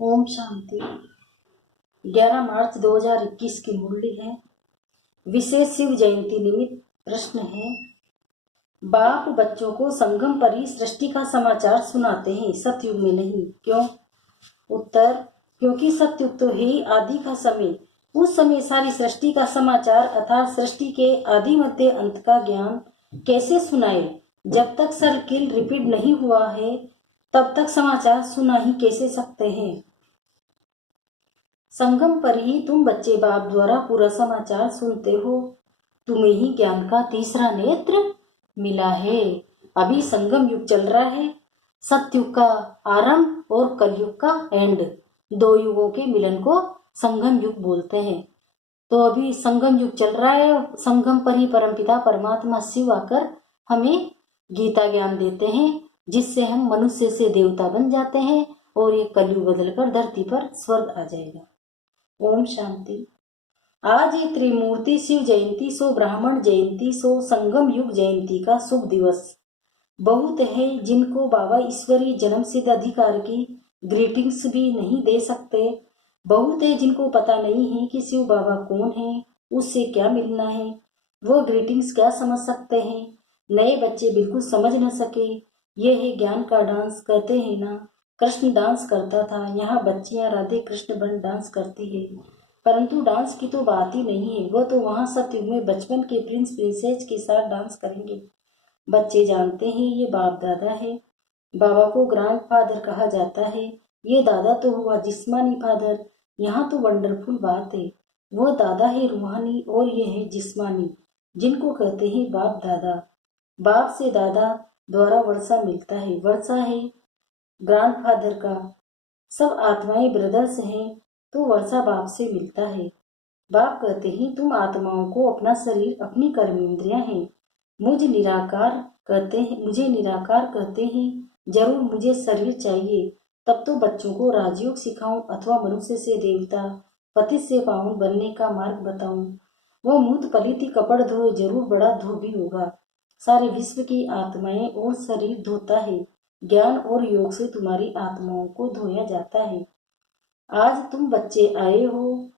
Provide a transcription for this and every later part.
ओम शांति। 11 मार्च 2021 की मुरली है। विशेष शिव जयंती निमित्त प्रश्न है, बाप बच्चों को संगम पर ही सृष्टि का समाचार सुनाते हैं, सतयुग में नहीं, क्यों? उत्तर, क्योंकि सतयुग तो है ही आदि का समय। उस समय सारी सृष्टि का समाचार अर्थात सृष्टि के आदि मध्य अंत का ज्ञान कैसे सुनाए? जब तक सर्किल रिपीट नहीं हुआ है तब तक समाचार सुना ही कैसे सकते हैं? संगम पर ही तुम बच्चे बाप द्वारा पूरा समाचार सुनते हो। तुम्हें ही ज्ञान का तीसरा नेत्र मिला है। अभी संगम युग चल रहा है, सतयुग का आरंभ और कलयुग का एंड। दो युगों के मिलन को संगम युग बोलते हैं। तो अभी संगम युग चल रहा है। संगम पर ही परमपिता परमात्मा शिव आकर हमें गीता ज्ञान देते हैं, जिससे हम मनुष्य से देवता बन जाते हैं और ये कलयुग बदलकर धरती पर स्वर्ग आ जाएगा। ओम शांति। आज ये त्रिमूर्ति शिव जयंती सो ब्राह्मण जयंती सो संगम युग जयंती का शुभ दिवस। बहुत है जिनको बाबा ईश्वरी जन्म सिद्ध अधिकार की ग्रीटिंग्स भी नहीं दे सकते। बहुत है जिनको पता नहीं है कि शिव बाबा कौन है, उससे क्या मिलना है, वो ग्रीटिंग्स क्या समझ सकते हैं। नए बच्चे बिल्कुल समझ न सके। यह है ज्ञान का डांस, कहते हैं ना, कृष्ण डांस करता था, यहाँ बच्चियां राधे कृष्ण बन डांस करती है। परंतु डांस की तो बात ही नहीं है, वो तो वहाँ सतयुग में बचपन के प्रिंस प्रिंसेस के साथ डांस करेंगे। बच्चे जानते हैं ये बाप दादा है। बाबा को ग्रैंड फादर कहा जाता है। ये दादा तो हुआ जिस्मानी फादर। यहाँ तो वंडरफुल बात है, वो दादा है रूहानी और ये है जिस्मानी, जिनको कहते हैं बाप दादा। बाप से दादा द्वारा वर्षा मिलता है। वर्षा है ग्रैंडफादर का। सब आत्माएं ब्रदर्स हैं, तो वर्षा बाप से मिलता है। बाप कहते हैं तुम आत्माओं को अपना शरीर अपनी कर्म इंद्रियां हैं। मुझे निराकार कहते हैं। जरूर मुझे शरीर चाहिए, तब तो बच्चों को राजयोग सिखाऊं अथवा मनुष्य से देवता, पति से पावन बनने का मार्ग बताऊं। वो मूत पलित कपड़ धोए, जरूर बड़ा धोबी होगा। सारे विश्व की आत्माएं और शरीर धोता है। ज्ञान और योग से तुम्हारी आत्माओं को धोया जाता है। आज तुम बच्चे आए हो,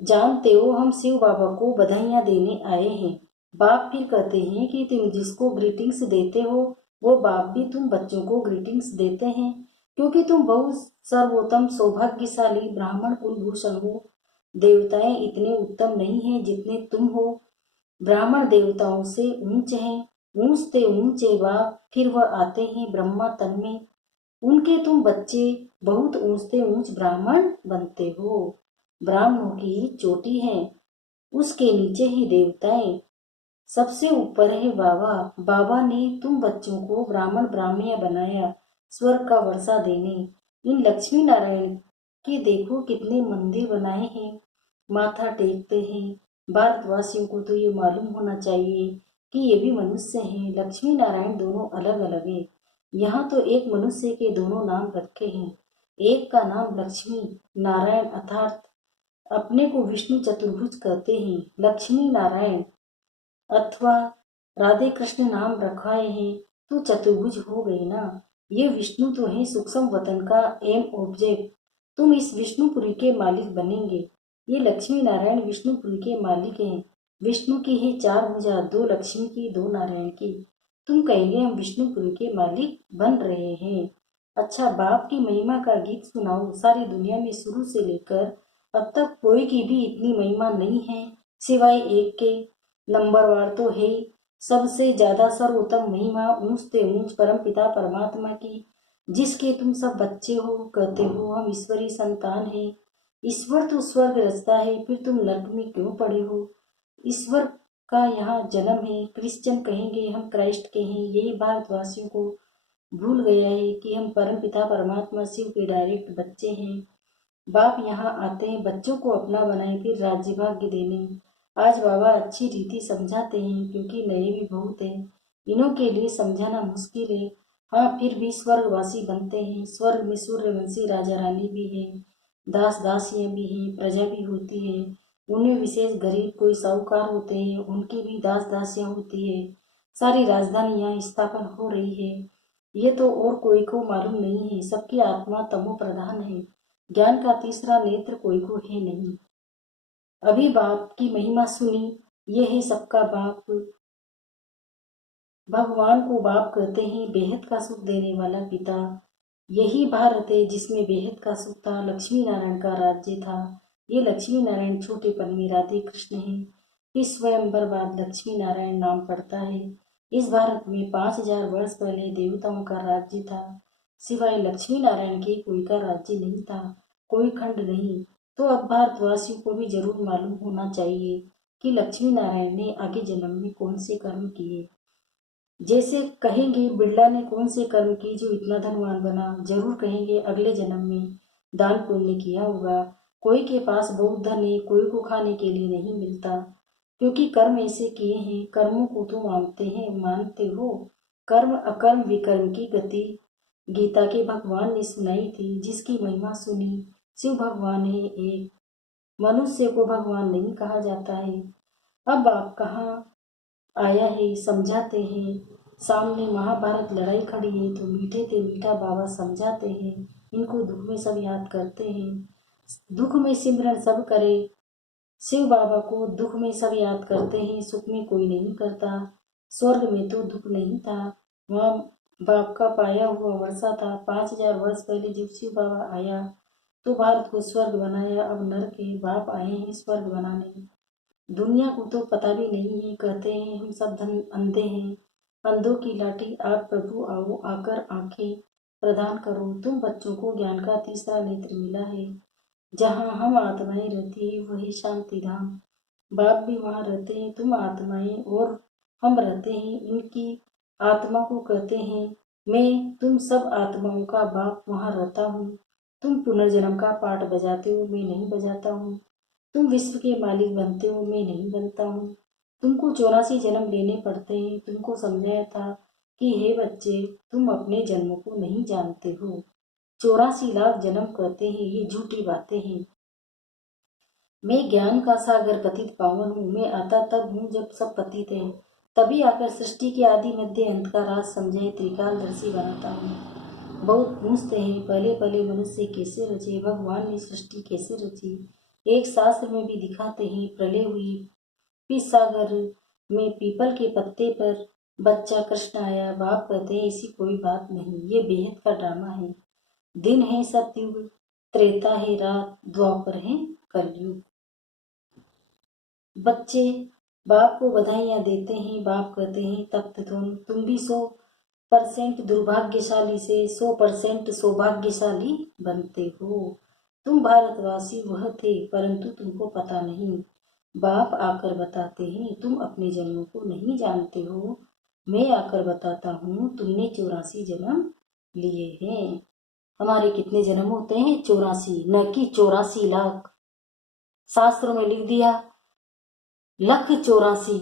जानते हो हम शिव बाबा को बधाइयां देने आए हैं। बाप फिर कहते हैं कि तुम जिसको ग्रीटिंग्स देते हो वो बाप भी तुम बच्चों को ग्रीटिंग्स देते हैं, क्योंकि तुम बहुत सर्वोत्तम सौभाग्यशाली ब्राह्मण कुलभूषण हो। देवताएं इतने उत्तम नहीं हैं जितने तुम हो। ब्राह्मण देवताओं से ऊंच हैं, ऊंचते ऊंचे बाप फिर वह आते हैं ब्रह्मा तन में। उनके तुम बच्चे बहुत ऊंचते ऊंच ब्राह्मण बनते हो। ब्राह्मणों की ही चोटी है, उसके नीचे ही देवताएं, सबसे ऊपर है बाबा। बाबा ने तुम बच्चों को ब्राह्मण ब्राह्मणिया बनाया स्वर्ग का वर्षा देने। इन लक्ष्मी नारायण के देखो कितने मंदिर बनाए हैं, माथा टेकते हैं। भारतवासियों को तो ये मालूम होना चाहिए कि ये भी मनुष्य हैं। लक्ष्मी नारायण दोनों अलग अलग है। यहाँ तो एक मनुष्य के दोनों नाम रखे हैं। एक का नाम लक्ष्मी नारायण अर्थात अपने को विष्णु चतुर्भुज कहते हैं। लक्ष्मी नारायण अथवा राधे कृष्ण नाम रखाए हैं तो चतुर्भुज हो गए ना। ये विष्णु तो है सूक्ष्म वतन का एम ऑब्जेक्ट। तुम इस विष्णुपुरी के मालिक बनेंगे। ये लक्ष्मी नारायण विष्णुपुरी के मालिक हैं। विष्णु की है 4 भुजा, 2 लक्ष्मी की 2 नारायण की। तुम कहेंगे हम विष्णुपुरी के मालिक बन रहे हैं। अच्छा, बाप की महिमा का गीत सुनाओ। सारी दुनिया में शुरू से लेकर अब तक कोई की भी इतनी महिमा नहीं है सिवाय एक के। नंबरवार तो है सबसे ज्यादा सर्वोत्तम महिमा ऊंचते ऊंच परम पिता परमात्मा की, जिसके तुम सब बच्चे हो। कहते हो हम ईश्वरी संतान हैं। ईश्वर तो स्वर्ग रचता है, फिर तुम नरक में क्यों पड़े हो? ईश्वर का यहाँ जन्म है। क्रिश्चियन कहेंगे हम क्राइस्ट के हैं। यही भारतवासियों को भूल गया है कि हम परम पिता परमात्मा शिव के डायरेक्ट बच्चे हैं। बाप यहाँ आते हैं बच्चों को अपना बनाए, फिर राज्य भाग्य देने। आज बाबा अच्छी रीति समझाते हैं, क्योंकि नए भी बहुत हैं, इन्हों के लिए समझाना मुश्किल है। हाँ, फिर भी स्वर्गवासी बनते हैं। स्वर्ग में सूर्यवंशी राजा रानी भी है, दास दासियां भी हैं, प्रजा भी होती है। उनमें विशेष गरीब कोई साहूकार होते हैं, उनकी भी दास दासियां होती है। सारी राजधानी यहाँ स्थापन हो रही है। ये तो और कोई को मालूम नहीं है। सबकी आत्मा तमो प्रधान है। ज्ञान का तीसरा नेत्र कोई को है नहीं। अभी बाप की महिमा सुनी, ये है सबका बाप। भगवान को बाप कहते हैं, बेहद का सुख देने वाला पिता। यही भारत है जिसमें बेहद का सुख था। लक्ष्मी नारायण का राज्य था। ये लक्ष्मी नारायण छोटेपन में राधे कृष्ण हैं। इस स्वयंवर बाद लक्ष्मी नारायण नाम पड़ता है। इस भारत में 5000 वर्ष पहले देवताओं का राज्य था। सिवाय लक्ष्मी नारायण के कोई का राज्य नहीं था, कोई खंड नहीं। तो अब भारतवासियों को भी जरूर मालूम होना चाहिए कि लक्ष्मी नारायण ने आगे जन्म में कौन से कर्म किए। जैसे कहेंगे बिरला ने कौन से कर्म किए जो इतना धनवान बना, जरूर कहेंगे अगले जन्म में दान पुण्य किया होगा। कोई के पास बहुत धन है, कोई को खाने के लिए नहीं मिलता, क्योंकि कर्म ऐसे किए हैं। कर्मों को तो मानते हो। कर्म अकर्म विकर्म की गति गीता के भगवान ने सुनाई थी, जिसकी महिमा सुनी। शिव भगवान है एक, मनुष्य को भगवान नहीं कहा जाता है। अब आप कहाँ आया है समझाते हैं। सामने महाभारत लड़ाई खड़ी है तो मीठे थे मीठा बाबा समझाते हैं। इनको दुख में सब याद करते हैं। दुख में सिमरन सब करे, शिव बाबा को दुख में सब याद करते हैं। सुख में कोई नहीं करता। स्वर्ग में तो दुख नहीं था, वहाँ बाप का पाया हुआ वर्षा था। 5000 वर्ष पहले जब शिव बाबा आया तो भारत को स्वर्ग बनाया। अब नरक के बाप आए हैं स्वर्ग बनाने। दुनिया को तो पता भी नहीं है, कहते हैं हम सब धन अंधे हैं। अंधों की लाठी आप प्रभु आओ, आकर आंखें प्रदान करो। तुम बच्चों को ज्ञान का तीसरा नेत्र मिला है। जहाँ हम आत्माएं रहती है वही शांति धाम। बाप भी वहाँ रहते हैं। तुम आत्माएं और हम रहते हैं, इनकी आत्मा को कहते हैं मैं। तुम सब आत्माओं का बाप वहाँ रहता हूँ। तुम पुनर्जन्म का पाठ बजाते हो, मैं नहीं बजाता हूँ। तुम विश्व के मालिक बनते हो, मैं नहीं बनता हूँ। तुमको 84 जन्म लेने पड़ते हैं। तुमको समझाया था कि हे बच्चे, तुम अपने जन्मों को नहीं जानते हो। 84 लाख जन्म कहते हैं, ये झूठी बातें हैं। मैं ज्ञान का सागर पतित पावन हूँ। मैं आता तब हूँ जब सब पतित हैं। तभी आकर सृष्टि के आदि मध्य अंत का राज समझे त्रिकालदर्शी बनाता हूँ। बहुत पूछते हैं पहले पहले मनुष्य कैसे रचे, भगवान ने सृष्टि कैसे रची। एक शास्त्र में भी दिखाते हैं प्रलय हुई इस सागर में पीपल के पत्ते पर बच्चा कृष्ण आया। बाप कहते हैं ऐसी कोई बात नहीं, ये बेहद का ड्रामा है। दिन है सतयुग, त्रेता है रात, द्वापर है कलयुग। बच्चे बाप को बधाइयां देते हैं। बाप कहते हैं तप्त तुम भी 100% दुर्भाग्यशाली से 100% सौभाग्यशाली बनते हो। तुम भारतवासी वह थे, परंतु तुमको पता नहीं। बाप आकर बताते हैं तुम अपने जन्मों को नहीं जानते हो। मैं आकर बताता हूँ तुमने 84 जन्म लिए हैं। हमारे कितने जन्म होते हैं? 84, न कि 84 लाख। शास्त्रों में लिख दिया 1,84,।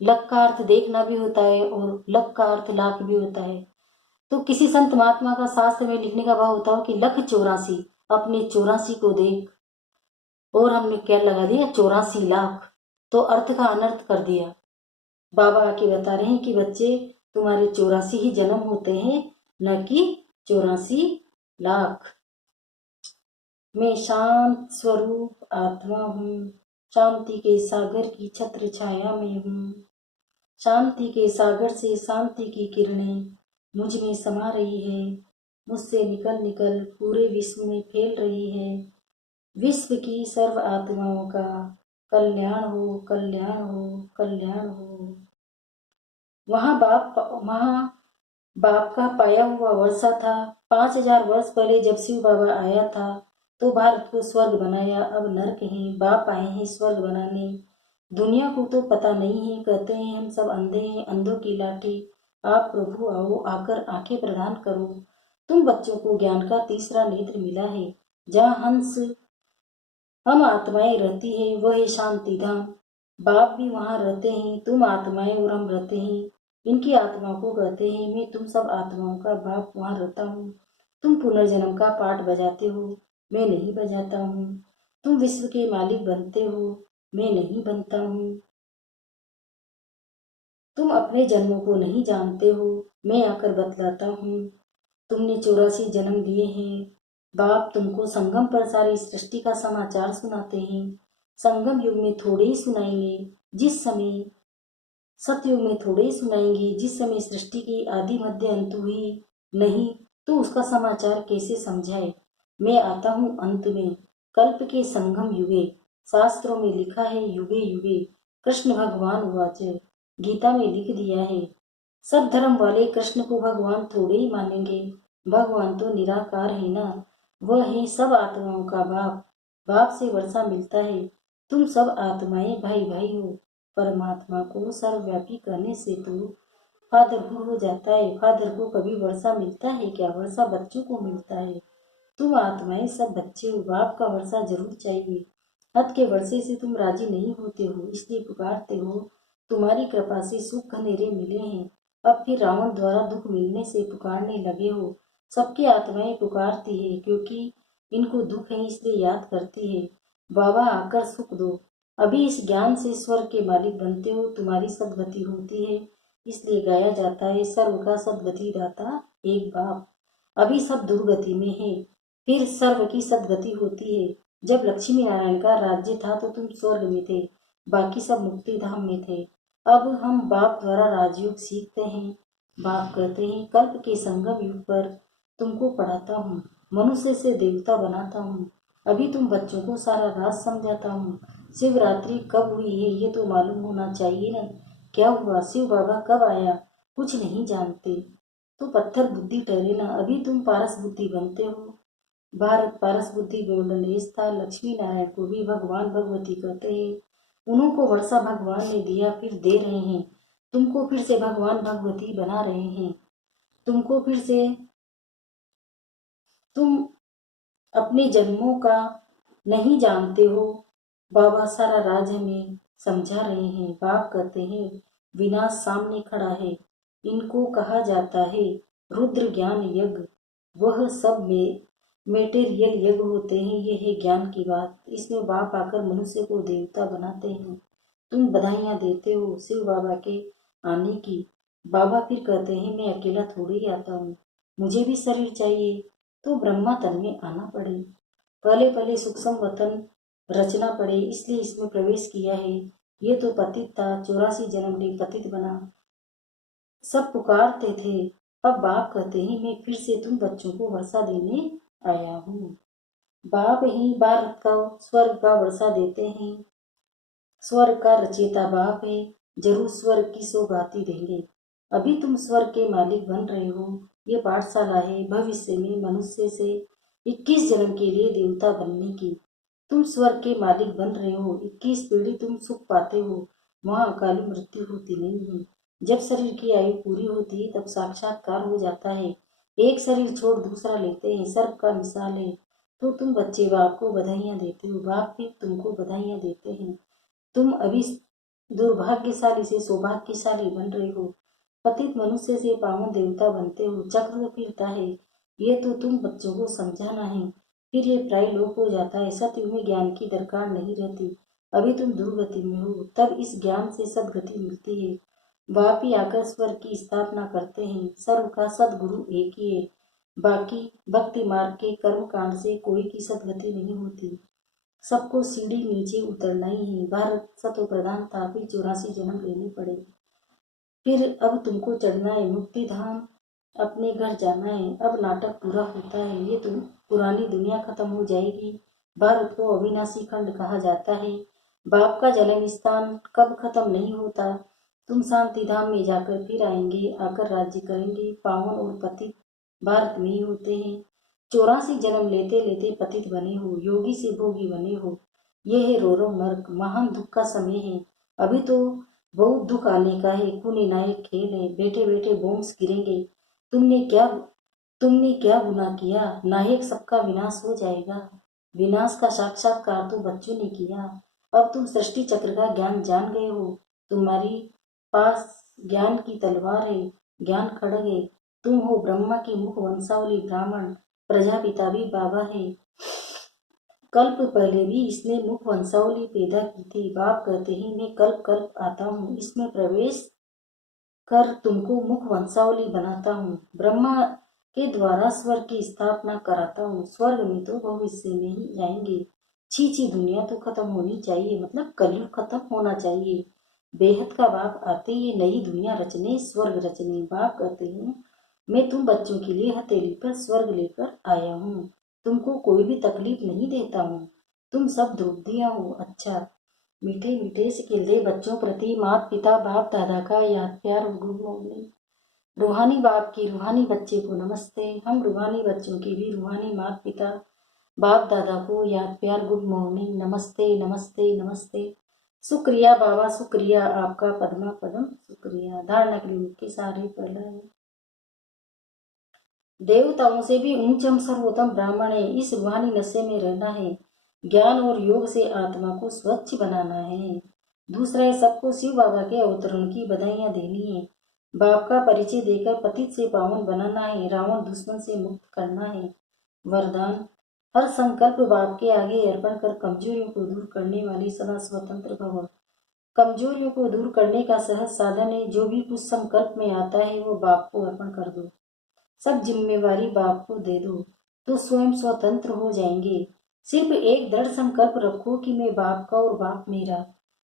लक का अर्थ देखना भी होता है और लक का अर्थ लाख भी होता है। तो किसी संत महात्मा का शास्त्र में लिखने का भाव होता हो कि 1,84,। अपने 84 को देख, और हमने क्या लगा दिया 84 लाख, तो अर्थ का अनर्थ कर दिया। बाबा आके बता रहे हैं कि बच्चे तुम्हारे 84 ही जन्म होते हैं, न कि 84 लाख। मैं शांत स्वरूप आत्मा हूँ। शांति के सागर की छत्र छाया में हूँ। शांति के सागर से शांति की किरणें मुझ में समा रही है। मुझसे निकल निकल पूरे विश्व में फैल रही है। विश्व की सर्व आत्माओं का कल्याण हो, कल्याण हो, कल्याण हो। वहाँ बाप का पाया हुआ वर्षा था। 5000 वर्ष पहले जब शिव बाबा आया था तो भारत को स्वर्ग बनाया। अब नरक है, बाप आए हैं स्वर्ग बनाने। दुनिया को तो पता नहीं है, कहते हैं हम सब अंधे हैं। अंधों की लाठी आप प्रभु आओ, आकर आंखें प्रदान करो। तुम बच्चों को ज्ञान का तीसरा नेत्र मिला है। जहाँ हंस हम आत्माएं रहती है वह है शांति धाम। बाप भी वहाँ रहते हैं। तुम आत्माएं और हम रहते हैं। इनकी आत्मा को कहते हैं मैं तुम सब आत्माओं का बाप वहाँ रहता हूँ। तुम पुनर्जन्म का पाठ बजाते हो, मैं नहीं बजाता हूँ। तुम विश्व के मालिक बनते हो, मैं नहीं बनता हूँ। तुम अपने जन्मों को नहीं जानते हो, मैं आकर बतलाता हूँ। तुमने 84 जन्म लिए हैं। बाप तुमको संगम पर सारी सृष्टि का समाचार सुनाते हैं। संगम युग में थोड़े ही सुनाएंगे, जिस समय सतयुग में थोड़े ही सुनाएंगे, जिस समय सृष्टि की आदि मध्य अंत हुई नहीं, तो उसका समाचार कैसे समझाए। मैं आता हूँ अंत में, कल्प के संगम युगे। शास्त्रों में लिखा है युगे युगे। कृष्ण भगवान वाच, गीता में लिख दिया है। सब धर्म वाले कृष्ण को भगवान थोड़े ही मानेंगे। भगवान तो निराकार है ना, वह है सब आत्माओं का बाप। बाप से वर्षा मिलता है। तुम सब आत्माएं भाई भाई हो। परमात्मा को सर्वव्यापी कहने से तो फादरहुड हो जाता है। फादर को कभी वर्षा मिलता है क्या? वर्षा बच्चों को मिलता है। तुम आत्माएं सब बच्चे हो, बाप का वर्षा जरूर चाहिए। हद के वर्षे से तुम राजी नहीं होते हो, इसलिए पुकारते हो। तुम्हारी कृपा से सुख घनेरे मिले हैं, अब फिर रावण द्वारा दुख मिलने से पुकारने लगे हो। सबकी आत्माएं पुकारती है, क्योंकि इनको दुख है इसलिए याद करती है। बाबा आकर सुख दो। अभी इस ज्ञान से स्वर्ग के मालिक बनते हो, तुम्हारी सदगति होती है। इसलिए गाया जाता है, सर्व का सदगति दाता एक बाप। अभी सब दुर्गति में है, फिर सर्व की सदगति होती है। जब लक्ष्मी नारायण का राज्य था तो तुम स्वर्ग में थे, बाकी सब मुक्ति धाम में थे। अब हम बाप द्वारा राजयोग सीखते हैं। बाप कहते हैं, कल्प के संगम युग पर तुमको पढ़ाता हूँ, मनुष्य से देवता बनाता हूँ। अभी तुम बच्चों को सारा राज समझाता हूँ। शिवरात्रि कब हुई है ये तो मालूम होना चाहिए ना। क्या हुआ? शिव बाबा कब आया? कुछ नहीं जानते तो पत्थर बुद्धि ठहरे ना। अभी तुम पारस बुद्धि बनते हो। भारत पारस बुद्धि गोल्डन एज था। लक्ष्मी नारायण को भी भगवान भगवती कहते हैं। उन्होंने वर्षा भगवान ने दिया, फिर दे रहे हैं। तुमको फिर से भगवान भगवती बना रहे हैं। तुमको फिर से तुम अपने जन्मों का नहीं जानते हो। बाबा सारा राज हमें समझा रहे हैं। बाप कहते हैं, विनाश सामने खड़ा है। इनको कहा जाता है रुद्र ज्ञान यज्ञ। वह सब में मेटेरियल यज्ञ होते हैं। ये है ज्ञान की बात। इसमें बाप आकर मनुष्य को देवता बनाते हैं। तुम बधाइयाँ देते हो शिव बाबा के आने की। बाबा फिर कहते हैं, मैं अकेला थोड़ी ही आता हूँ, मुझे भी शरीर चाहिए, तो ब्रह्मा तन में आना पड़े। पहले पहले सूक्ष्म वतन रचना पड़े, इसलिए इसमें प्रवेश किया है। ये तो पतित था, 84 जन्म ले पतित बना। सब पुकारते थे। अब बाप कहते हैं, मैं फिर से तुम बच्चों को वर्षा देने आया हूँ। बाप ही भारत का स्वर्ग का वर्षा देते हैं। स्वर्ग का रचयिता बाप है, जरूर स्वर्ग की सौगाती देंगे। अभी तुम स्वर्ग के मालिक बन रहे हो। ये पाठशाला है भविष्य में मनुष्य से 21 जन्म के लिए देवता बनने की। तुम स्वर्ग के मालिक बन रहे हो। 21 पीढ़ी तुम सुख पाते हो, वहाँ अकाली मृत्यु होती नहीं है। जब शरीर की आयु पूरी होती है तब साक्षात्कार हो जाता है। एक शरीर छोड़ दूसरा लेते हैं, सर्प का मिसाल है। तो तुम बच्चे बाप को बधाइयाँ देते हो, बाप भी तुमको बधाइयाँ देते हैं। तुम अभी दुर्भाग्यशाली से सौभाग्यशाली बन रहे हो। पतित मनुष्य से पावन देवता बनते हो। चक्र फिरता है, ये तो तुम बच्चों को समझाना है। फिर ये प्राय लोप हो जाता है। सतयुग में ज्ञान की दरकार नहीं रहती। अभी तुम दुर्गति में हो, तब इस ज्ञान से सदगति मिलती है। बाप ही आकर स्वर्ग की स्थापना करते हैं। सर्व का सदगुरु एक ही है। बाकी भक्ति मार्ग के कर्म कांड से कोई की सदगति नहीं होती। सबको सीढ़ी नीचे उतरना ही है। भारत सतो प्रधान था, फिर 84 जन्म लेने पड़े। फिर अब तुमको चढ़ना है मुक्ति धाम, अपने घर जाना है। अब नाटक पूरा होता है। ये तुम पुरानी दुनिया खत्म हो जाएगी। भारत को अविनाशी खंड कहा जाता है। बाप का जन्म स्थान कब खत्म नहीं होता। तुम शांति धाम में जाकर फिर आएंगे, आकर राज्य करेंगे। पावन और पतित भारत में ही होते हैं। 84 जन्म लेते लेते पतित बने हो, योगी से भोगी बने हो। ये है रोरो नर्क, महान दुख का समय है। अभी तो बहुत दुख आने का है। खूनी नायक खेल है, बैठे बैठे बॉम्ब्स गिरेंगे। तुमने क्या गुनाह किया? नायक सबका विनाश हो जाएगा। विनाश का साक्षात्कार तो बच्चों ने किया। अब तुम सृष्टि चक्र का ज्ञान जान गए हो। तुम्हारी पास ज्ञान की तलवार है, ज्ञान खड़ग है। तुम हो ब्रह्मा की मुख वंशावली ब्राह्मण, प्रजापिता भी बाबा है। कल्प पहले भी इसने मुख वंशावली पैदा की थी। बाप कहते हैं, मैं कल्प कल्प आता हूँ, इसमें प्रवेश कर तुमको मुख वंशावली बनाता हूँ। ब्रह्मा के द्वारा स्वर्ग की स्थापना कराता हूँ। स्वर्ग में तो भविष्य में ही जाएंगे। छी दुनिया तो खत्म होनी चाहिए, मतलब कलयुग खत्म होना चाहिए। बेहद का बाप आते ये नई दुनिया रचने, स्वर्ग रचने। बाप कहते हैं मैं तुम बच्चों के लिए हथेली पर स्वर्ग लेकर आया हूँ। तुमको कोई भी तकलीफ नहीं देता हूँ। तुम सब दूध दिया हो। अच्छा, मीठे मीठे से खिलते बच्चों प्रति माता पिता बाप दादा का याद प्यार और गुड मॉर्निंग। रूहानी बाप की रूहानी बच्चे को नमस्ते। हम रूहानी बच्चों की भी रूहानी माता पिता बाप दादा को याद प्यार गुड मॉर्निंग, नमस्ते नमस्ते नमस्ते। शुक्रिया बाबा, शुक्रिया आपका पद्मा पदम शुक्रिया। धारणा के लिए मुख्य सारे पहला है। देवताओं से भी ऊंचम सर्वोत्तम ब्राह्मण है। इस रूहानी नशे में रहना है। ज्ञान और योग से आत्मा को स्वच्छ बनाना है। दूसरा है सबको शिव बाबा के अवतरण की बधाइयां देनी है। बाप का परिचय देकर पतित से पावन बनाना है। रावण दुश्मन से मुक्त करना है। वरदान, हर संकल्प बाप के आगे अर्पण कर कमजोरियों को दूर करने वाली सदा स्वतंत्र भव। कमजोरियों को दूर करने का सहज साधन है। जो भी कुछ संकल्प में आता है वो बाप को अर्पण कर दो। सब जिम्मेवारी बाप को दे दो तो स्वयं स्वतंत्र हो जाएंगे। सिर्फ एक दृढ़ संकल्प रखो कि मैं बाप का और बाप मेरा।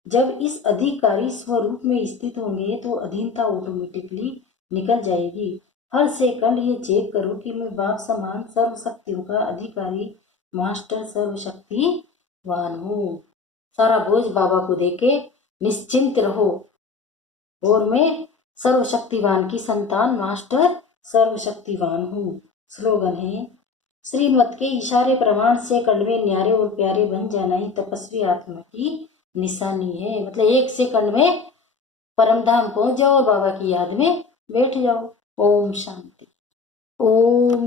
जब इस अधिकारी स्वरूप में स्थित होंगे तो अधीनता ऑटोमेटिकली निकल जाएगी। हर सेकंड ये चेक करो कि मैं बाप समान सर्वशक्तियों का अधिकारी मास्टर सर्वशक्तिवान हूँ। सारा बोझ बाबा को देके निश्चिंत रहो। और मैं सर्वशक्तिवान की संतान मास्टर सर्वशक्तिवान हूँ। स्लोगन है, श्रीमत के इशारे प्रमाण से कड़वे न्यारे और प्यारे बन जाना ही तपस्वी आत्मा की निशानी है। मतलब एक सेकंड में परमधाम पहुंच जाओ और बाबा की याद में बैठ जाओ। ओम शांति। ओम